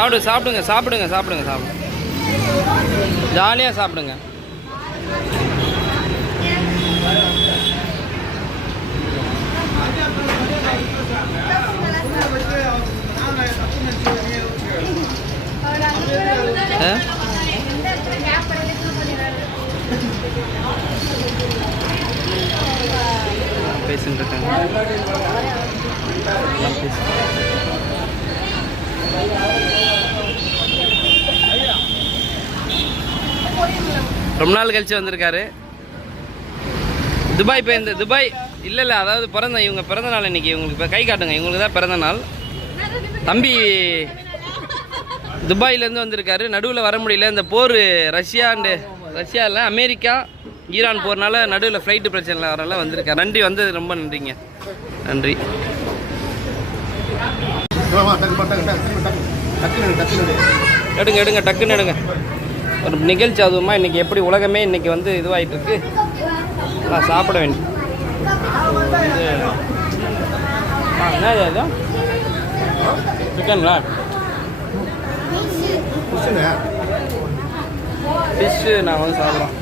சாப்பிடுங்க சாப்பிடுங்க சாப்பிடுங்க சாப்பிடுங்க, ஜாலியாக சாப்பிடுங்க. பேசிட்டு இருக்காங்க. ரொம்ப நாள் கழிச்சு வந்திருக்காரு. துபாய் போயிருந்த துபாய் இல்லை அதாவது இவங்க பிறந்த நாள் இன்னைக்கு. இவங்களுக்கு இப்போ கை காட்டுங்க, இவங்களுக்கு தான் பிறந்த நாள். தம்பி துபாயிலேருந்து வந்திருக்காரு. நடுவில் வர முடியல, இந்த போர் ரஷ்யா இல்லை அமெரிக்கா ஈரான் போகிறனால நடுவில் ஃப்ளைட்டு பிரச்சனை வரனால வந்திருக்காரு. நன்றி, வந்தது ரொம்ப நன்றிங்க. நன்றி. எடுங்க டக்குன்னு எடுங்க. ஒரு நிகழ்ச்சி அதுவுமா இன்றைக்கி எப்படி உலகமே இன்றைக்கி வந்து இதுவாகிட்டு இருக்கு. நான் சாப்பிட வேண்டிய என்ன சிக்கன்ங்களா? ஃபிஷ்ஷு நான் வந்து சாப்பிட்றோம்.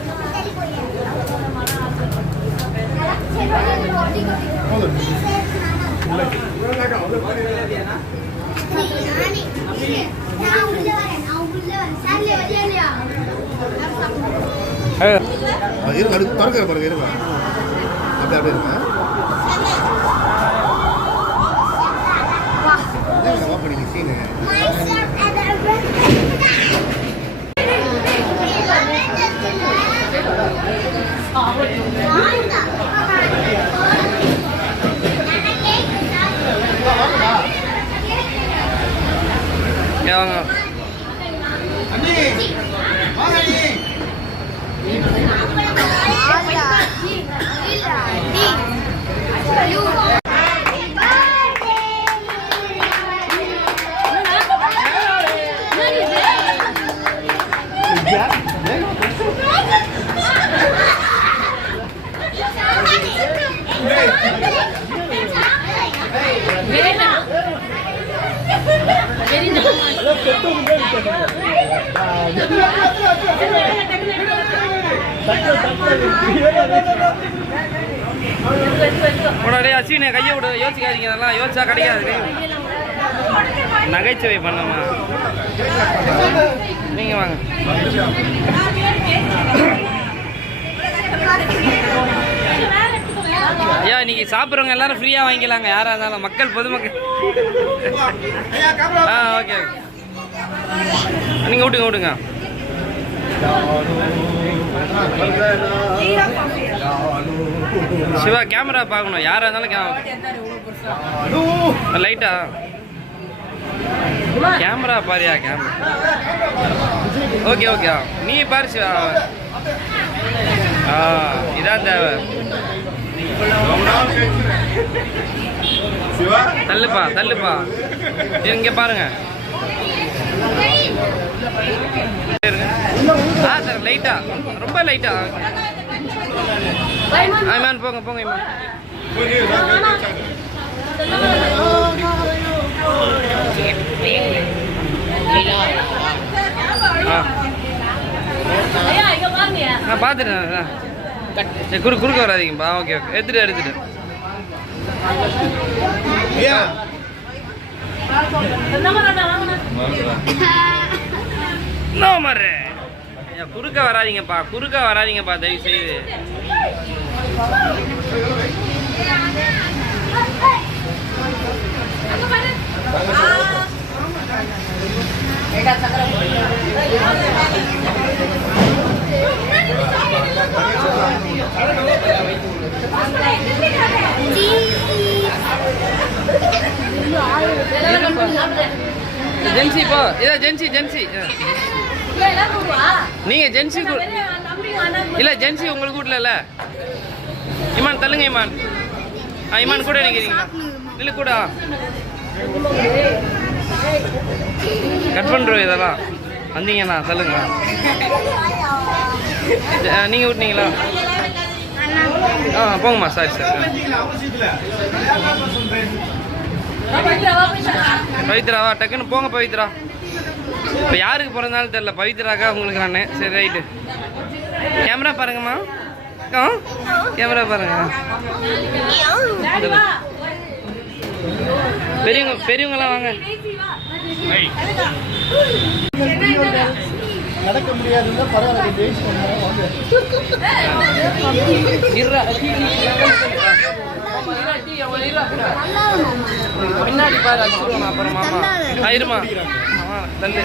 உடனே அஸ்வினை கையை விட யோசிக்காதீங்க. அதெல்லாம் யோசிச்சா கிடைக்காது. நகைச்சுவை பண்ணமா நீங்க வாங்க. ஐயா இன்னைக்கு சாப்பிட்றவங்க எல்லாரும் ஃப்ரீயாக வாங்கிக்கலாங்க, யாராக இருந்தாலும் மக்கள் பொதுமக்கள். ஓகே நீங்கள் விட்டுங்க. சிவா கேமரா பார்க்கணும், யாராக இருந்தாலும் லைட்டா கேமரா பாரியா கேமரா. ஓகே நீ பாரு சிவா. இதான் தேவை. தள்ளுப்பா இங்க பாருங்க. சார் லைட்டா, ரொம்ப லைட்டா. ஐமான் போங்க ஐமான். நான் பார்த்துட்டேன். குறுக்க வராதிங்கப்பா. ஓகே எடுத்துட்டு குறுக்க வராதிங்கப்பா தயவு செய்து. ஜென்சி போ. இதான் ஜென்சி நீங்க ஜென்சி இல்ல, ஜென்சி உங்களுக்கு வீட்ல. இமான் தள்ளுங்க இமான். இமான் கூட நினைக்கிறீங்களா? இல்லை கூட கட் பண்ணுறோம். இதெல்லாம் வந்தீங்கண்ணா தள்ளுங்க. நீங்கள் விட்டுனீங்களா? போங்கம்மா. சாரி பவித்ராவா டக்குன்னு போங்க பவித்ரா. இப்போ யாருக்கு பிறந்தாலும் தெரியல, பவித்ராக்கா உங்களுக்கு அண்ணன். சரி ரைட்டு. கேமரா பாருங்கம்மா. கேமரா பாருங்க. பெரியவங்கலாம் வாங்க. நடக்க முடியாதுன்னா பரவாயில்ல, பின்னாடி பாரு அப்புறமா ஆயிருமா தள்ளு.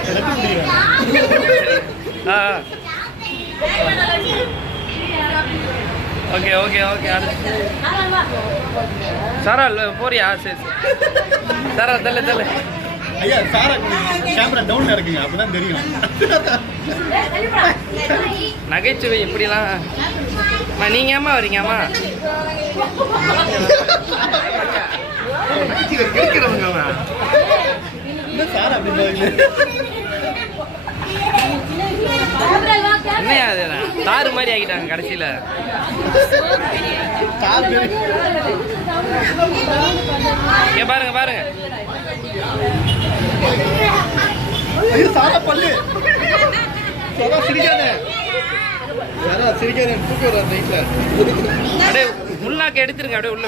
Okay okay okay. சாரா போறியா? சரி சாரா தள்ளு தள்ளு. ஐயா சாரா கேமரா டவுன்ல இருக்குங்க, அப்பதான் தெரியும். நகைச்சுவை எப்படிலாம். நீங்க ஏமா வரீங்கம்மா? சாரா அப்படி என்னையா அது தாறு மாதிரி ஆகிட்டாங்க கடைசியில. பாருங்க பாருங்க. சாரா பல்லு சிரிக்காத அப்படியே முன்னாக்கு எடுத்துருங்க அப்படியே உள்ள.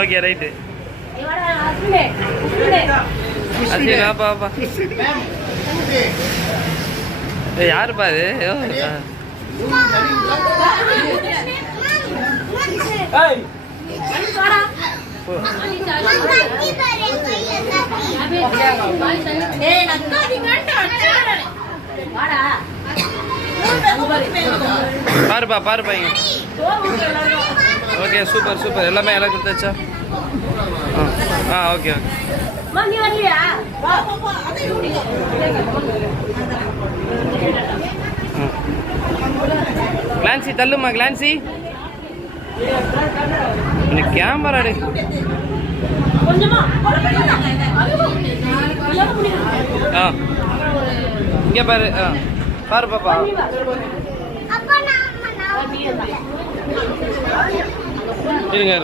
Okay right. யாருப்பா அது? பாருப்பா பாருப்பா. Okay super super. எல்லாமே எல்லாம் கொடுத்தாச்சா? Okay okay. கிளான்சி தள்ளுமா கிளான்சி. கேமரா இங்க பாரு. பாரு பாப்பா. இருங்க.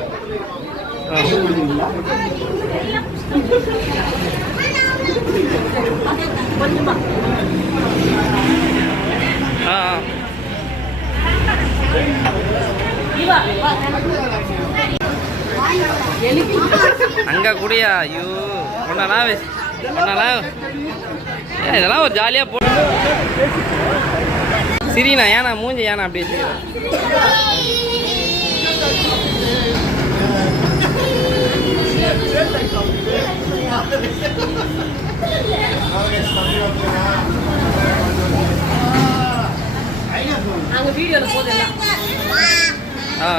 அங்க கூடயா? ஐயோ ஒன்னலாம் இதெல்லாம் ஒரு ஜாலியா போட்டு. சிரினா ஏன்னா மூஞ்சி ஏன்னா அப்படியே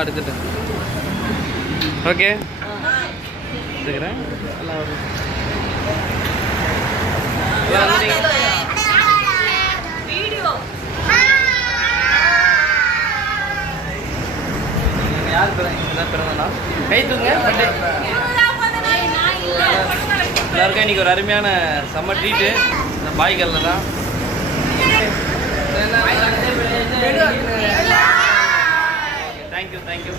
எடுத்துட்டு. ஓகே எடுத்துக்கிறேன். யார் பிறந்தா கை தூங்க. எல்லாருக்கும் இன்னைக்கு ஒரு அருமையான செம்ம ட்ரீட்டு இந்த பாய்கல்ல தான். Thank you thank you.